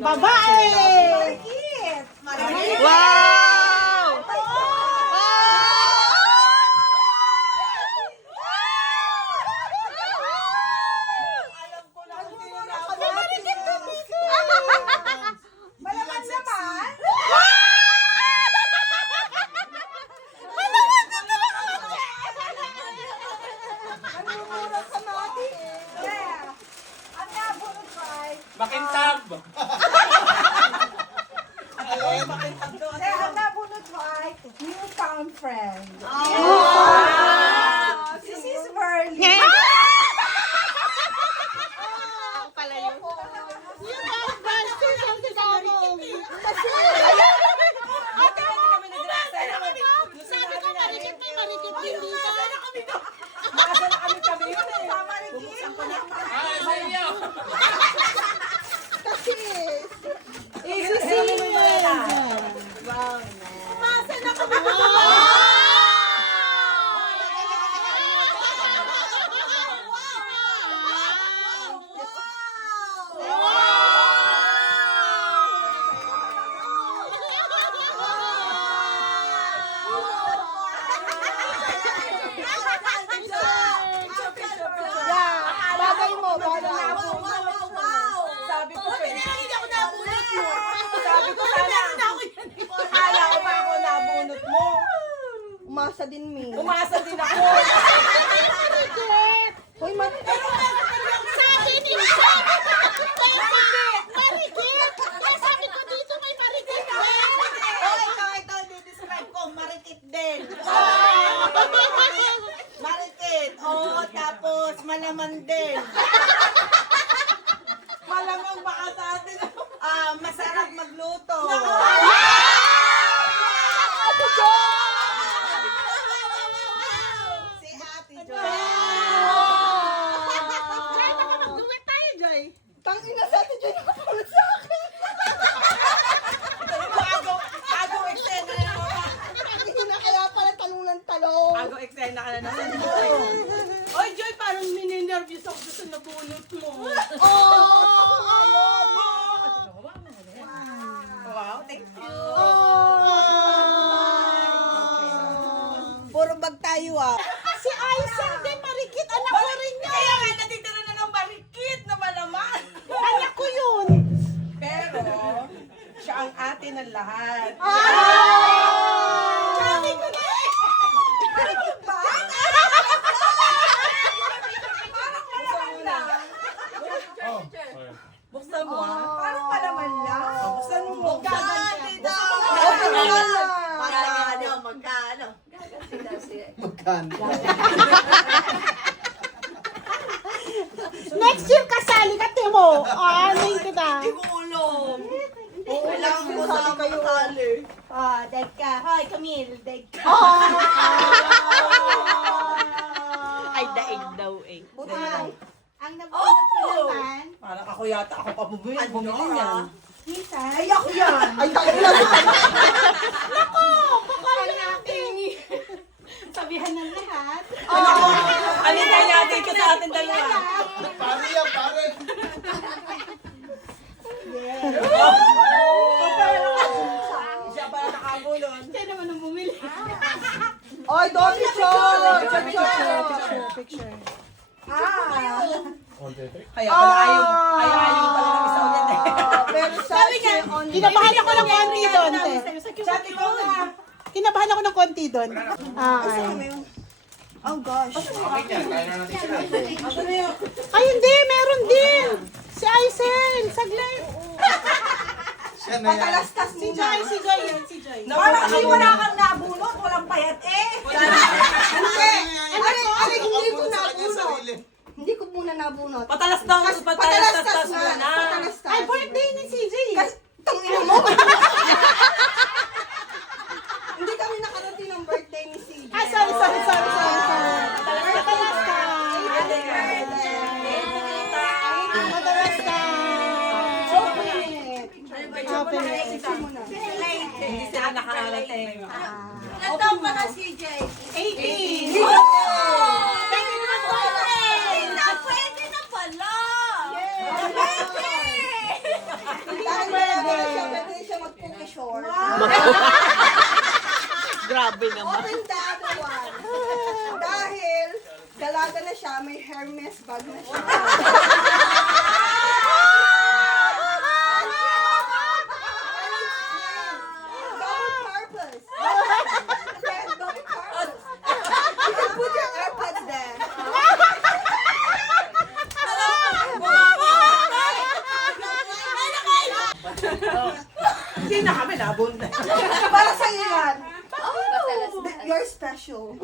Babae! Wow! Malaman naman. Nanunurot sa mati. Yeah. Ang nabunot ay... Makintab! Ang nabunot ay newfound friend. Si Sis Verly. Pala yun. Bagay mo, bagay mo. Sabi ko, sabi ko sana, akala ko pa ako nabunot mo. Umasa din, Mi. Umasa din ako. Hoy, Sa akin, hindi. Marikit! Kaya sabi ko dito may marikit. Ito, describe ko, marikit din. Marikit, oo, tapos malaman din. Malamang baka sa atin. Masarap magluto. Si Ate Jo. Magduwet tayo, Joy. tangina sa atin dyan nakapulot sa akin. Ago eksena na naman. Hindi na kaya pala talong. Ago eksena ka na naman. Oy, Joy, parang mininervous ako sa nabunot mo. Wow, thank you. Puro bag tayo Si Aisen din, marikit. Anak ko rin niya. Kaya nga, natitira na ng marikit na malaman. Anak ko yun. Pero, siya ang ate ng lahat. Sabi ko na eh. Buksan mo Parang palaman lang. Buksan mo. Magkano? Next year kasali ka, Timo. Ano yun kita? Hindi ko ulong. Kailangan ko sa makasali. Deg ka. Hoy, Camille, deg ka. Ay, daig daw eh. Buti na. Ang nabunot ko naman, Parang ako yata ako pa bumili niyan. minsan, Ay, ako yan. Ay, tangina. ang ating sabihan ng lahat. Alin kaya din ka sa atin dalawa? Pare yan, pare! Siya pala nakabulon. Siya naman ang bumili. Oy, don't picture. Kaya pala ayaw pala ng isa ulit eh. Pero sabi niya, Kinabahan ako ng konti doon, te. Sabi ko na. Kinabahan ako ng konti doon. oh gosh. Okay yan, kaya na natin sila. Ay, hindi. Meron din. Si Aisen. Saglit. Siya na yan. Patalastas Si muna. Joy. Si Joy yan. Si Joy. Parang kasi wala kang nabunot, walang payat eh. Hindi ko Sa kanya nabunot. sarili. Hindi ko muna nabunot. Patalastas na. Patalastas. Ay, birthday ni CJ. Tangina mo. Hindi kami nakarating ng birthday ni CJ. Ah, sorry. Hindi sila nakakarating. Ilan taon pa na CJ? 18. Pwede na pala! Hindi short. Grabe naman. Open the other one. Dahil dalaga na siya, may Hermes bag na siya. Double purpose. Yes, double purpose. You can put your AirPods there. Hindi na kami nabon. Para sa iyo yan. You're special.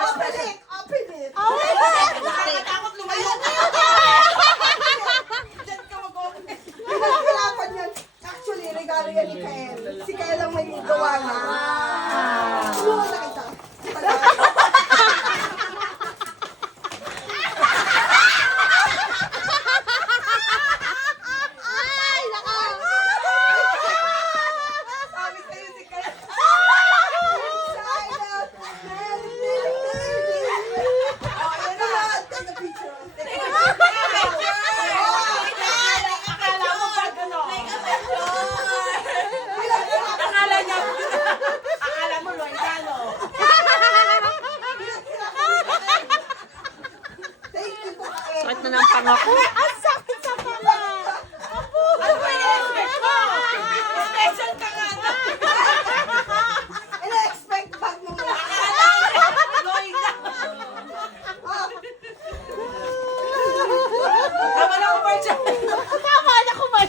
Open it! Open it! Nakakatakot lumayo. Diyan ka mag-open. Pinagkalapan yan. Actually, regalo yan ni Kael. Si Kael lang may gawa na. Sumuha na kita. Sabi sa'yo si Kaya. Akala mo pag ano? Akala niya. Akala mo Loidano. Sakit na ng pangako. Ang sakit sa panga! Ano ba in-expect mo? Special ka nga na. Ina-expect bag mo na. Loida. Tama na ko ba dyan? Tama na ko ba?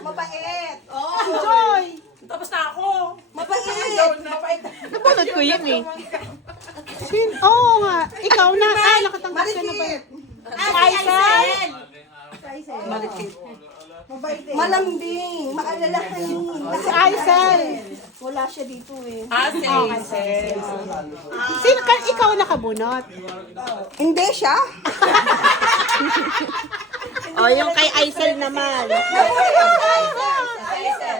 Mabait. Si Joy. Tapos na ako. Mabait. Mabait. Napanood ko yun eh. Oo nga. Ikaw na. Nakatanggap ka na ba? Marikit. Si Aisel. Marikit. Mabait eh. Malambing. Maalalahanin. Si Aisel. Wala siya dito eh. Sino ka? Ikaw nakabunot. Hindi siya. O, yung kay Aisel naman.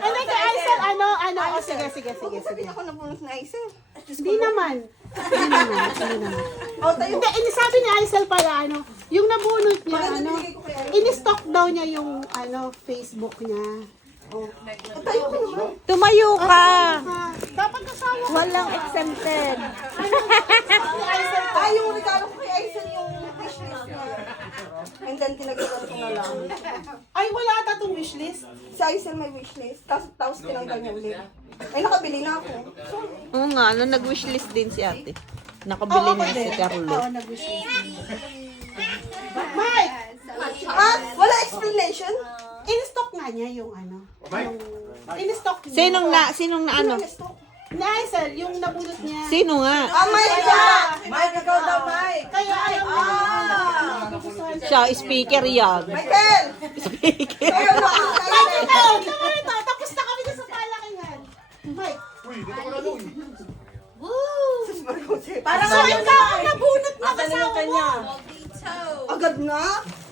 Ano kay Aisel? Ano? O, sige. Sabi niya ako nabunot na Aisel. Hindi naman. O, tayo. Hindi, sabi ni Aisel pala, yung nabunot niya, Maganda binigay ko kay Aisel. in-stock daw niya yung, Facebook niya. Tayo ko naman. Tumayo ka. Dapat kasama ko. Walang exempted. Ay, yung regalo ko kay Aisel yung wishlist niya. And then, tinagalan ko na lang. Ay, wala ata itong wishlist. Si Aisel may wishlist. Tapos tinanggal niya ulit. Ay, nakabili na ako. Oo nga, nag-wishlist din si ate. Nakabili na si Carlo. Oo, nag-wishlist. Mike! Ah, wala explanation? In-stock nga niya yung in-stock niya. Sinong na ano? Ni Aisel, yung nabunot niya. Sino nga? Oh my God! Mike, ikaw daw, Mike. Kaya ayaw niya. Siya, speaker yan. Michael! Speaker. Ayaw na ako kay Ito. Tapos na kami sa palakingan. Mike. Parang So, ikaw ang nabunot na Asan na yung kasama kanya? mo. Agad na?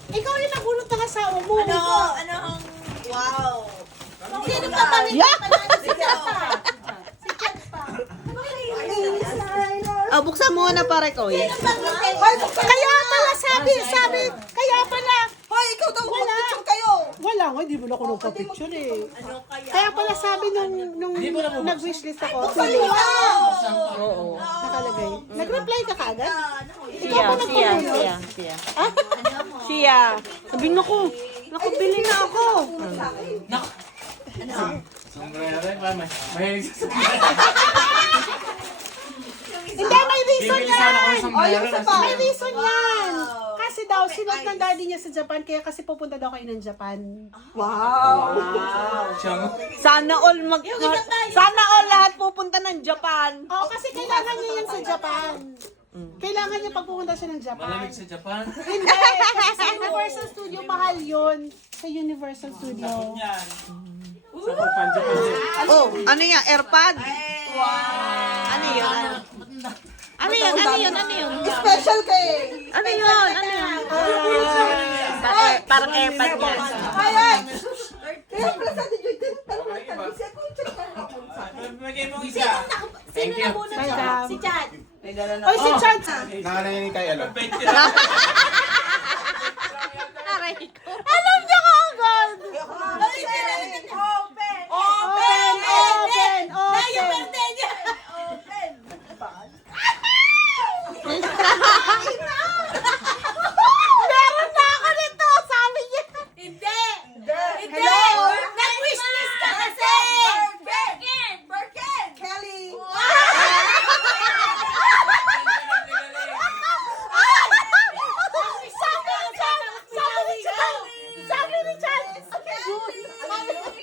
Ikaw yung nabunot na kasama mo. Sino ka tabi? Oh, buksan mo na pare ko. Hoy, Kaya pala kaya pala. Hoy, ikaw daw mag-picture kayo. Wala nga, hindi mo na ako nagpa-picture eh. Kaya pala sabi nung nag-wishlist ako, Oo. nakalagay. Nag-reply ka kaagad? Siya. Sabi ko, nakabili na ako. Hindi, may reason yan! O, yung isa pa. May reason yan! Kasi daw, sinot ng daddy niya sa Japan, kaya kasi pupunta daw kayo ng Japan. Wow. Sana all lahat pupunta ng Japan. Oo, kasi kailangan niya yan sa Japan. Kailangan niya pagpupunta siya ng Japan. Malamig sa Japan. Hindi, kasi sa Universal Studio, mahal yun. Sa Universal Studio. Oh, ano yan? AirPod? Ano yun? Ano yun? Special kay. Ano yun? Parang AirPod yan. Ay, ay. Kaya pala sa atin, Joy, parang nagtanong siya. Kung check ka na ako sa akin. Bigay mo isa. Thank you. Si Chad. May gano'n Oy, si Chad. Nanganay ni Kay Alo. Alam niya ka agad. Open! June.